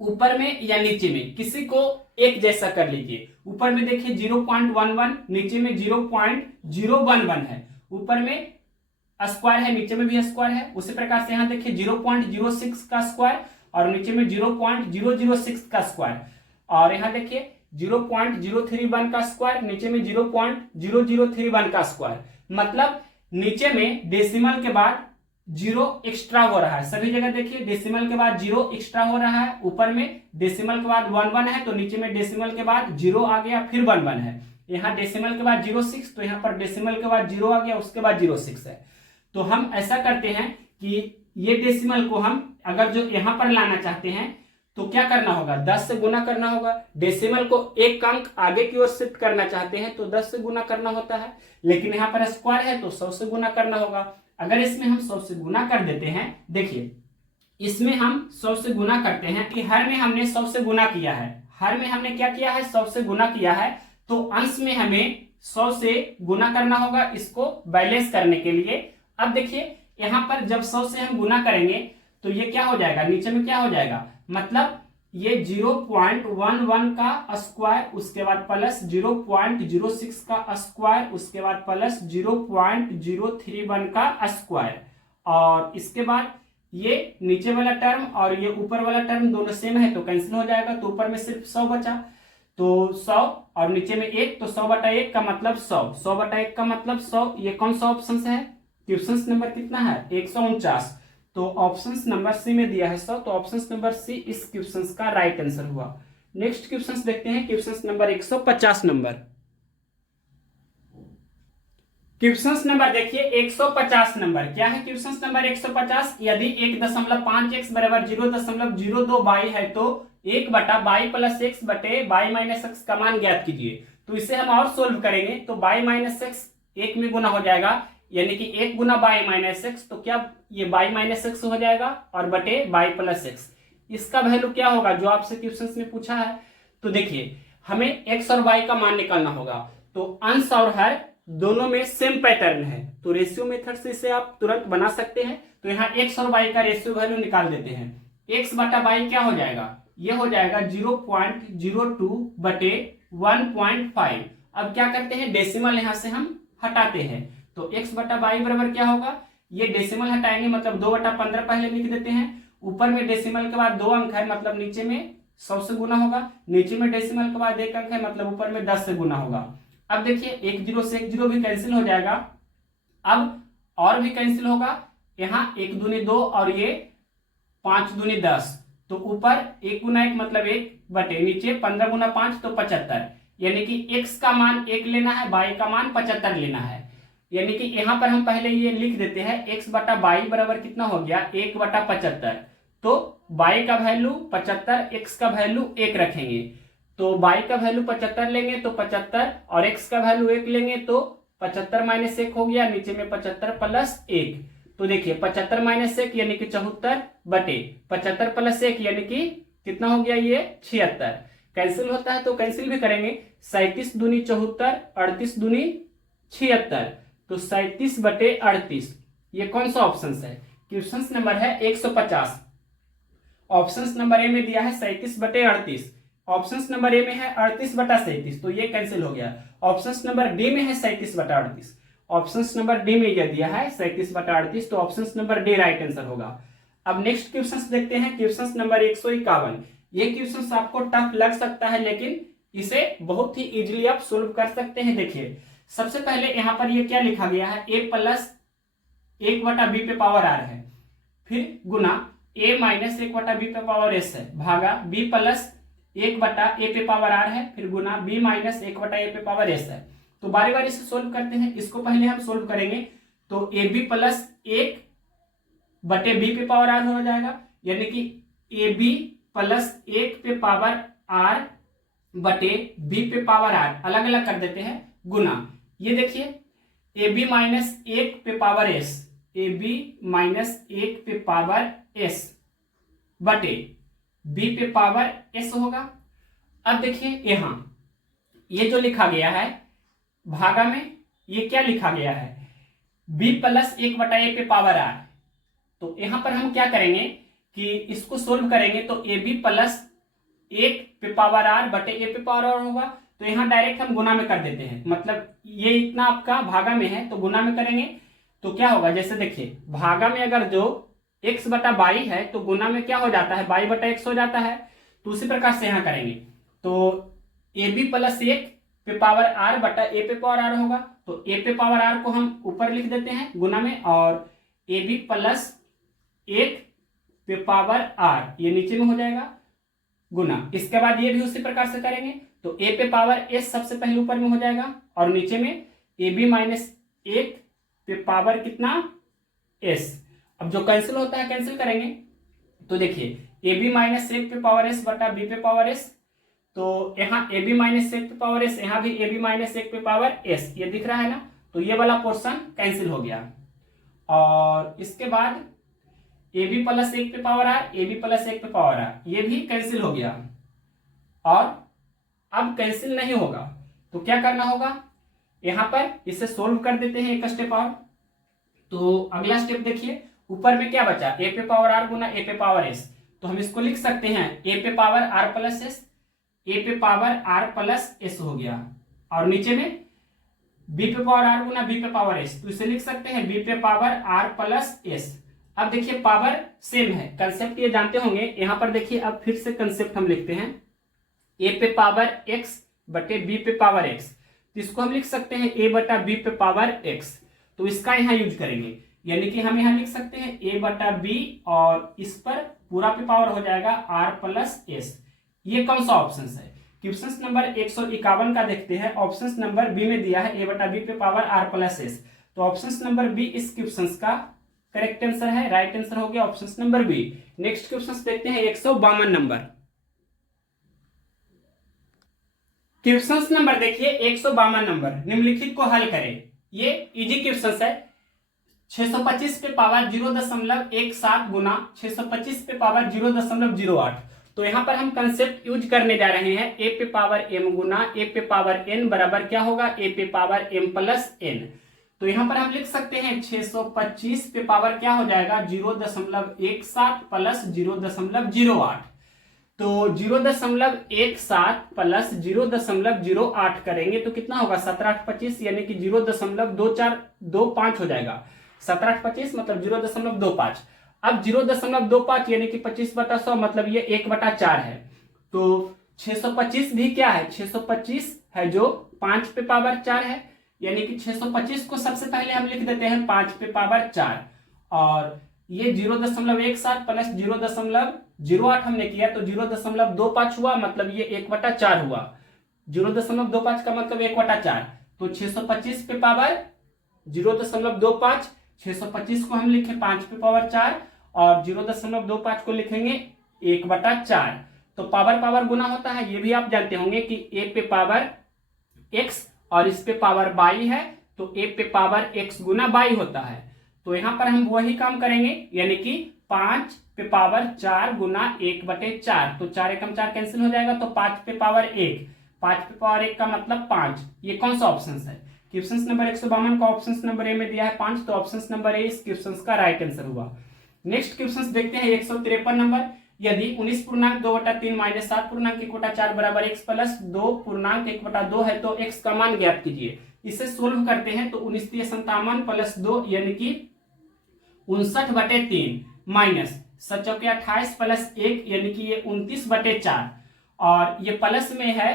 ऊपर में या नीचे में किसी को एक जैसा कर लीजिए। ऊपर में देखिए 0.11, नीचे में 0.011 है, ऊपर में स्क्वायर है, नीचे में भी स्क्वायर है। उसी प्रकार से यहाँ देखिए 0.06 का स्क्वायर और नीचे में 0.006 का स्क्वायर, और यहाँ देखिए 0.031 का स्क्वायर, नीचे में 0.0031 का स्क्वायर। मतलब नीचे में डेसिमल के बाद 0 एक्स्ट्रा हो रहा है, सभी जगह देखिए डेसिमल के बाद 0 एक्स्ट्रा हो रहा है। ऊपर में डेसिमल के बाद 11 है, तो नीचे में डेसिमल के बाद 0 आ गया, फिर 11 है। यहाँ डेसिमल के बाद 06, तो यहाँ पर डेसिमल के बाद 0 आ गया, उसके बाद 06 है। तो हम ऐसा करते हैं कि ये डेसिमल को हम अगर जो यहाँ पर लाना चाहते हैं तो क्या करना होगा, 10 से गुना करना होगा। डेसिमल को एक अंक आगे की ओर शिफ्ट करना चाहते हैं तो 10 से गुना करना होता है, लेकिन यहाँ पर स्क्वायर है तो 100 से गुना करना होगा। अगर इसमें हम 100 से गुना कर देते हैं, देखिए इसमें हम 100 से गुना करते हैं कि हर में हमने 100 से गुना किया है, हर में हमने क्या किया है, 100 से गुना किया है, तो अंश में हमें 100 से गुना करना होगा इसको बैलेंस करने के लिए। अब देखिए यहाँ पर जब 100 से हम गुना करेंगे तो ये क्या हो जाएगा, नीचे में क्या हो जाएगा, मतलब ये 0.11 का स्क्वायर, उसके बाद प्लस 0.06 का स्क्वायर, उसके बाद प्लस 0.031 का स्क्वायर, और इसके बाद ये नीचे वाला टर्म और ये ऊपर वाला टर्म दोनों सेम है तो कैंसिल हो जाएगा, तो ऊपर में सिर्फ 100 बचा, तो 100 और नीचे में 1, तो 100/1 का मतलब 100, 100/1 का मतलब 100। ये कौन सा ऑप्शन है, क्वेश्चन नंबर कितना है 149, तो ऑप्शन नंबर सी में दिया है 100, तो ऑप्शन नंबर सी इस क्वेश्चन का राइट आंसर हुआ। नेक्स्ट क्वेश्चन देखते हैं question number 150 number. Question number देखिए 150 नंबर क्या है, क्वेश्चन नंबर 150, यदि 1.5x बराबर 0.02 बाई है तो 1/y प्लस x बटे y माइनस x का मान ज्ञात कीजिए। तो इसे हम और सोल्व करेंगे तो y माइनस x 1 में गुना हो जाएगा, यानी कि 1 गुना y माइनस एक्स, तो क्या ये y माइनस एक्स हो जाएगा और बटे y प्लस एक्स। इसका वैल्यू क्या होगा जो आपसे क्वेश्चन में पूछा है। तो देखिए हमें x और y का मान निकालना होगा, तो अंश और हर दोनों में सेम पैटर्न है, तो रेशियो मेथड से इसे आप तुरंत बना सकते हैं। तो यहाँ x और y का रेशियो वैल्यू निकाल देते हैं। x बटा y क्या हो जाएगा, ये हो जाएगा 0.02 बटे 1.5। अब क्या करते हैं, डेसिमल यहां से हम हटाते हैं, तो x बटा y बराबर क्या होगा, ये डेसिमल हटाएंगे मतलब 2/15 पहले लिख देते हैं। ऊपर में डेसिमल के बाद 2 अंक है मतलब नीचे में 100 से गुना होगा, नीचे में डेसिमल के बाद 1 अंक है मतलब ऊपर में 10 से गुना होगा। अब देखिए 1 0 से 1 0 भी कैंसिल हो जाएगा, अब और भी कैंसिल होगा, यहाँ 1 दूनी 2 और ये 5 दूनी 10, तो ऊपर 1 गुना 1 मतलब 1 बटे नीचे 15 गुना 5 तो 75, यानी कि x का मान 1 लेना है, y का मान 75 लेना है। यानी कि यहाँ पर हम पहले ये लिख देते हैं x बटा y बराबर कितना हो गया 1/75, तो y का वैल्यू 75, x का वैल्यू 1 रखेंगे, तो y का वैल्यू 75 लेंगे तो 75 और x का वैल्यू 1 लेंगे तो 75 माइनस 1 हो गया, नीचे में 75 प्लस 1, तो देखिए 75 माइनस 1 यानी कि 74 बटे 75 प्लस 1 यानी कि कितना हो गया ये 76। कैंसिल होता है तो कैंसिल भी करेंगे, 37 दूनी 74, 38 दूनी 76, तो 37 बटे 38। ये कौन सा ऑप्शन है, क्वेश्चन नंबर है 150। ऑप्शन नंबर ए में दिया है 37 बटे 38, ऑप्शन नंबर ए में है 38 बटा 37, तो ये कैंसिल हो गया। ऑप्शन नंबर डी में है 37 बटा 38, ऑप्शन नंबर डी में यह दिया है 37 बटा 38, तो option number D right answer होगा। अब नेक्स्ट क्वेश्चन देखते हैं, क्वेश्चन नंबर 151। ये क्वेश्चन आपको टफ लग सकता है, लेकिन इसे बहुत ही इजीली आप सोल्व कर सकते हैं। देखिए सबसे पहले यहाँ पर ये क्या लिखा गया है, a प्लस 1/b पे पावर r है, फिर गुना a माइनस 1/b पे पावर s है, भागा b प्लस 1/a पे पावर r है, फिर गुना b माइनस 1/a पे पावर s है। तो बारी बारी से सोल्व करते हैं। इसको पहले हम सोल्व करेंगे तो ab प्लस 1/b पे पावर r हो जाएगा, यानी कि ab प्लस 1 पे पावर r बटे b पे पावर r, अलग अलग कर देते हैं, गुना ये देखिए ab माइनस 1 पे पावर s, ab माइनस 1 पे पावर s बटे b पे पावर s होगा। अब देखिए यहां ये जो लिखा गया है भागा में, ये क्या लिखा गया है, b प्लस 1/a पे पावर r। तो यहां पर हम क्या करेंगे कि इसको सोल्व करेंगे तो ab प्लस 1 पे पावर r बटे a पे पावर r होगा। तो यहां डायरेक्ट हम गुना में कर देते हैं, मतलब ये इतना आपका भागा में है तो गुना में करेंगे तो क्या होगा, जैसे देखिए भागा में अगर जो x बटा बाई है तो गुना में क्या हो जाता है, बाई बटा x हो जाता है। तो उसी प्रकार से यहां करेंगे तो ab प्लस 1 पे पावर r बटा a पे पावर r होगा। तो a पे पावर r को हम ऊपर लिख देते हैं गुना में, और ab प्लस 1 पे पावर r ये नीचे में हो जाएगा गुना। इसके बाद ये भी उसी प्रकार से करेंगे तो a पे पावर s सबसे पहले ऊपर में हो जाएगा, और नीचे में ab माइनस 1 पे पावर कितना s। अब जो कैंसिल होता है कैंसिल करेंगे तो देखिए ab माइनस 1 पे पावर s बटा b पे पावर s। तो यहाँ ab माइनस 1 पे पावर s, यहाँ भी ab माइनस 1 पे पावर s, ये दिख रहा है ना। तो ये वाला पोर्शन कैंसिल हो गया, और इसके बाद ab प्लस 1 पे पावर r, ab प्लस 1 पे पावर r ये भी कैंसिल हो गया। और अब कैंसिल नहीं होगा तो क्या करना होगा, यहां पर इसे सोल्व कर देते हैं एक स्टेप और। तो अगला स्टेप देखिए, ऊपर में क्या बचा, a पे पावर r गुना a पे पावर s। तो हम इसको लिख सकते हैं a पे power r plus s, a पे पावर r प्लस s हो गया, और नीचे में b पे पावर r गुना b पे पावर s। तो इसे लिख सकते हैं b पे पावर r प्लस s। अब देखिए पावर सेम है, कंसेप्ट ये जानते होंगे। यहां पर देखिए अब फिर से कंसेप्ट हम लिखते हैं, a पे पावर x बटे b पे पावर x। तो इसको हम लिख सकते हैं a बटा b पे पावर x। तो इसका यहाँ यूज करेंगे, यानी कि हम यहाँ लिख सकते हैं a बटा b, और इस पर पूरा पे पावर हो जाएगा r प्लस s। ये कौन सा ऑप्शन है, क्वेश्चन नंबर 151 का देखते हैं। ऑप्शन नंबर बी में दिया है a बटा b पे पावर r प्लस s। तो ऑप्शन नंबर बी इस क्वेश्चन का करेक्ट आंसर है, राइट आंसर हो गया option number B. Next question देखते हैं 152 नंबर। क्वेश्चन नंबर देखिए 152 नंबर, निम्नलिखित को हल करें। ये इजी क्वेश्चन है। 625 पे पावर 0.17 गुना 625 पे पावर 0.08। तो यहां पर हम कंसेप्ट यूज करने जा रहे हैं, a पे पावर m गुना a पे पावर n बराबर क्या होगा, a पे पावर m प्लस n। तो यहां पर हम लिख सकते हैं 625 पे पावर क्या हो जाएगा 0.17 प्लस 0.08। तो 0.17 प्लस 0.08 करेंगे तो कितना होगा 17×8=25, यानी कि 0.2425 हो जाएगा। 17×8=25 मतलब 0.25। अब 0.25 यानी कि 25/100 मतलब ये 1/4 है। तो 625 भी क्या है, 625 है जो 5 पे पावर 4 है, यानी कि 625 को सबसे पहले हम लिख देते हैं 5 पे पावर 4, और ये 0.17 प्लस 0.08 हमने किया तो 0.25 हुआ, मतलब ये 1/4 हुआ। 0.25 का मतलब 1/4। तो 625 पे पावर 0.25, 625 को हम लिखे 5 पे पावर 4, और 0.25 को लिखेंगे 1/4। तो पावर पावर गुना होता है, ये भी आप जानते होंगे कि a पे पावर x और इस पे पावर बाई है, तो a पे पावर x गुना बाई होता है। तो यहां पर हम वही काम करेंगे, यानी कि 5 पे पावर 4 गुना 1/4। तो 4 एकम 4 कैंसिल हो जाएगा, तो 5 पे पावर 1, 5 पे पावर 1 का मतलब 5। ये कौन सा ऑप्शन है, क्वेश्चन नंबर 152 का ऑप्शन नंबर ए में दिया है 5, तो ऑप्शन नंबर ए इस क्वेश्चन का राइट आंसर हुआ। नेक्स्ट क्वेश्चन देखते हैं 153 नंबर। यदि 19.2/3 माइनस 7.1/4 बराबर x प्लस 2.1/2 है तो x का मान ज्ञात कीजिए। इसे सोल्व करते हैं तो 19×57 प्लस 2 यानी कि 59/3 माइनस 7 चौके 28 प्लस 1 यानी कि ये 29/4 और ये प्लस में है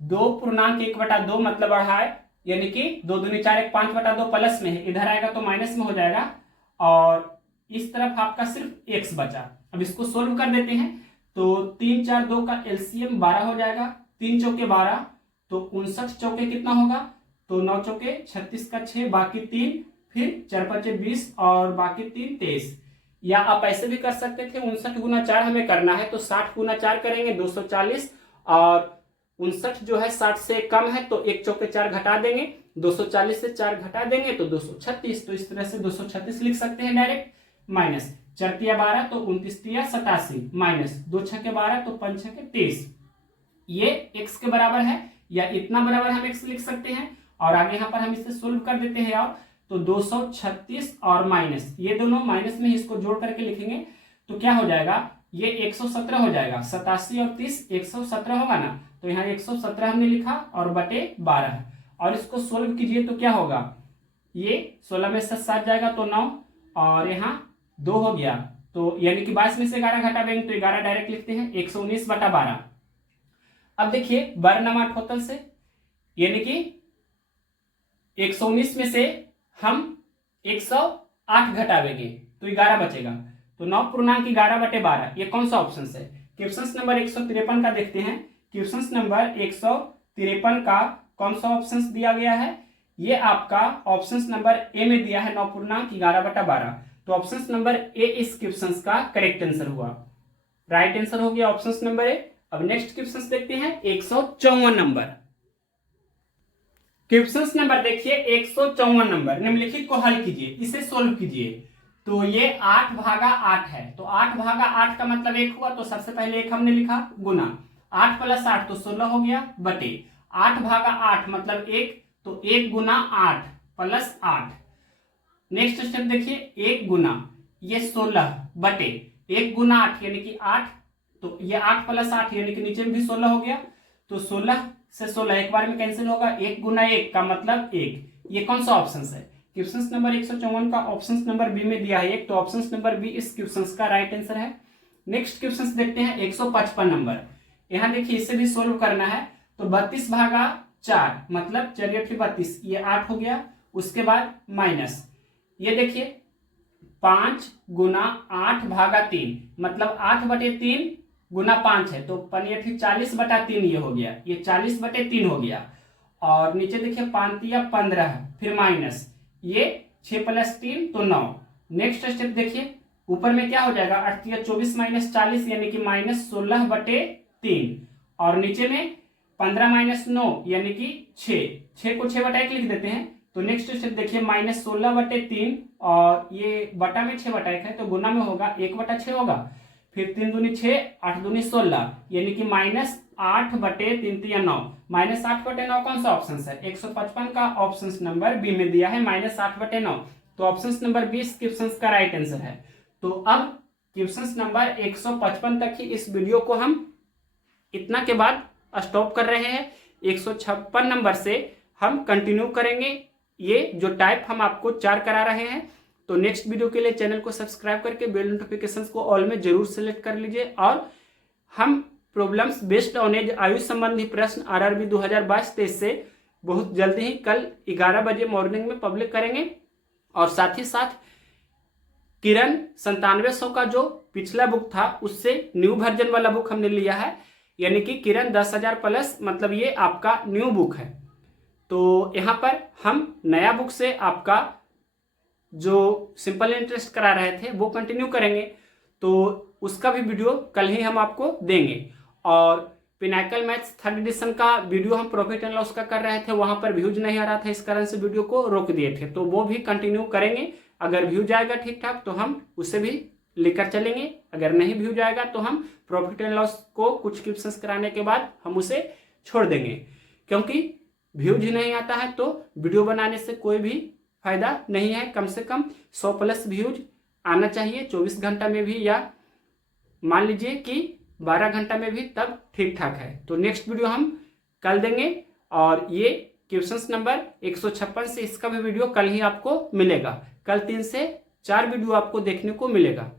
2.1/2 मतलब 2.5 यानी कि 2 दूनी 4 1 5/2 प्लस में है, इधर आएगा तो माइनस में हो जाएगा और इस तरफ आपका सिर्फ x बचा। अब इसको सोल्व कर देते हैं तो 3 4 2 का एलसीएम 12 हो जाएगा, 3 चौके 12 तो 59 चौके कितना होगा, तो 9 चौके 36 का 6 बाकी 3 फिर 4 5 20 और बाकी 3 23। या आप ऐसे भी कर सकते थे 59 गुना 4 हमें करना है तो 60 गुना 4 करेंगे 240 और 59 जो है 60 से कम है तो 1 चौके 4 घटा देंगे, 240 से 4 घटा देंगे तो 236। तो इस तरह से 236 लिख सकते हैं डायरेक्ट। माइनस 4 तिया 12 तो 29 तिया 87 माइनस 2 छके 12 तो 5 छके 23। ये x के बराबर है या इतना बराबर हम x लिख सकते हैं और आगे यहाँ पर हम इसे सोल्व कर देते हैं और तो 236 और माइनस ये दोनों माइनस में इसको जोड़ करके लिखेंगे तो क्या हो जाएगा, ये 117 हो जाएगा। 87 और 30 117 होगा ना, तो यहाँ 117 हमने लिखा और बटे 12 और इसको सोल्व कीजिए तो क्या होगा, ये 16 में से 7 जाएगा तो 9 और यहाँ 2 हो गया तो यानी कि 22 में से 11 घटा देंगे तो 11 डायरेक्ट लिखते हैं 119/12। अब देखिए वर्णम आठोतल से यानी कि 119 में से हम 108 घटावेंगे तो 11 बचेगा तो 9.11/12। ये कौन सा ऑप्शन है, क्वेश्चन नंबर 153 का देखते हैं। क्वेश्चन नंबर 153 का कौन सा ऑप्शन दिया गया है, ये आपका ऑप्शन नंबर ए में दिया है 9.11/12। तो ऑप्शन नंबर ए इस क्वेश्चन का करेक्ट आंसर हुआ, राइट आंसर हो गया ऑप्शन नंबर ए। अब नेक्स्ट क्वेश्चन देखते हैं 154 नंबर। क्वेश्चन नंबर देखिए 154 नंबर, निम्नलिखित को हल कीजिए, इसे सोल्व कीजिए। तो ये 8/8 है तो 8/8 का मतलब 1 हुआ तो सबसे पहले 1 हमने लिखा गुना 8 + 8 तो 16 हो गया बटे 8/8 मतलब 1 तो 1 गुना 8 प्लस 8। नेक्स्ट स्टेप देखिए 1 गुना ये 16 बटे 1 गुना 8 यानी कि 8 तो ये 8 + 8 यानी कि नीचे में भी 16 हो गया तो 16 से 16 एक बार में कैंसिल होगा, 1 गुना 1 का मतलब 1। ये कौन सा ऑप्शन है, क्वेश्चन नंबर 154 का ऑप्शन नंबर बी में दिया है 1 तो ऑप्शन नंबर बी इस क्वेश्चन का राइट आंसर है। नेक्स्ट क्वेश्चन देखते हैं 155 नंबर। यहाँ देखिए इसे भी सोल्व करना है तो 32/4 मतलब 4×8 ये 8 हो गया। उसके बाद माइनस ये देखिए 5 गुना 8/3 मतलब 8/3 गुना 5 है तो 40/3 ये हो गया, ये 40/3 हो गया। और नीचे देखिए 5 या 15 फिर माइनस ये 6 + 3 तो 9। नेक्स्ट स्टेप देखिए ऊपर में क्या हो जाएगा 8 या 24 - 40 यानी कि -16/3 और नीचे में 15 - 9 यानी कि 6 को 6/1 लिख देते हैं। तो नेक्स्ट स्टेप देखिए -16/3 और ये बटा में 6/1 है तो गुना में होगा 1/6 होगा, फिर 3 दूनी 6 8 दूनी 16 यानी कि -8/3 या 9। -8/9 कौन सा ऑप्शन है, 155 का ऑप्शन नंबर बी में दिया है -8/9 तो ऑप्शन नंबर बी इस क्वेश्चन का राइट आंसर है। तो अब क्वेश्चन नंबर 155 तक ही इस वीडियो को हम इतना के बाद स्टॉप कर रहे हैं। 156 नंबर से हम कंटिन्यू करेंगे, ये जो टाइप हम आपको 4 करा रहे हैं। तो नेक्स्ट वीडियो के लिए चैनल को सब्सक्राइब करके बेल नोटिफिकेशंस को ऑल में जरूर सेलेक्ट कर लीजिए और हम प्रॉब्लम्स बेस्ड ऑन एज आयु संबंधी प्रश्न RRB 2022-23 से बहुत जल्दी ही कल 11 बजे मॉर्निंग में पब्लिक करेंगे। और साथ ही साथ किरण 9700 का जो पिछला बुक था उससे न्यू वर्जन वाला बुक हमने लिया है, यानी कि किरण 10,000 प्लस मतलब ये आपका न्यू बुक है। तो यहाँ पर हम नया बुक से आपका जो सिंपल इंटरेस्ट करा रहे थे वो कंटिन्यू करेंगे, तो उसका भी वीडियो कल ही हम आपको देंगे। और पिनाकल मैथ्स 3rd एडिशन का वीडियो हम प्रॉफिट एंड लॉस का कर रहे थे, वहां पर व्यूज नहीं आ रहा था, इस कारण से वीडियो को रोक दिए थे, तो वो भी कंटिन्यू करेंगे। अगर व्यू जाएगा ठीक ठाक तो हम उसे भी लेकर चलेंगे, अगर नहीं व्यू जाएगा तो हम प्रॉफिट एंड लॉस को कुछ क्वेश्चंस कराने के बाद हम उसे छोड़ देंगे, क्योंकि व्यूज ही नहीं आता है तो वीडियो बनाने से कोई भी फायदा नहीं है। कम से कम 100+ व्यूज आना चाहिए 24 घंटा में भी, या मान लीजिए कि 12 घंटा में भी, तब ठीक ठाक है। तो नेक्स्ट वीडियो हम कल देंगे और ये क्वेश्चन नंबर 156 से इसका भी वीडियो कल ही आपको मिलेगा। कल 3 से 4 वीडियो आपको देखने को मिलेगा।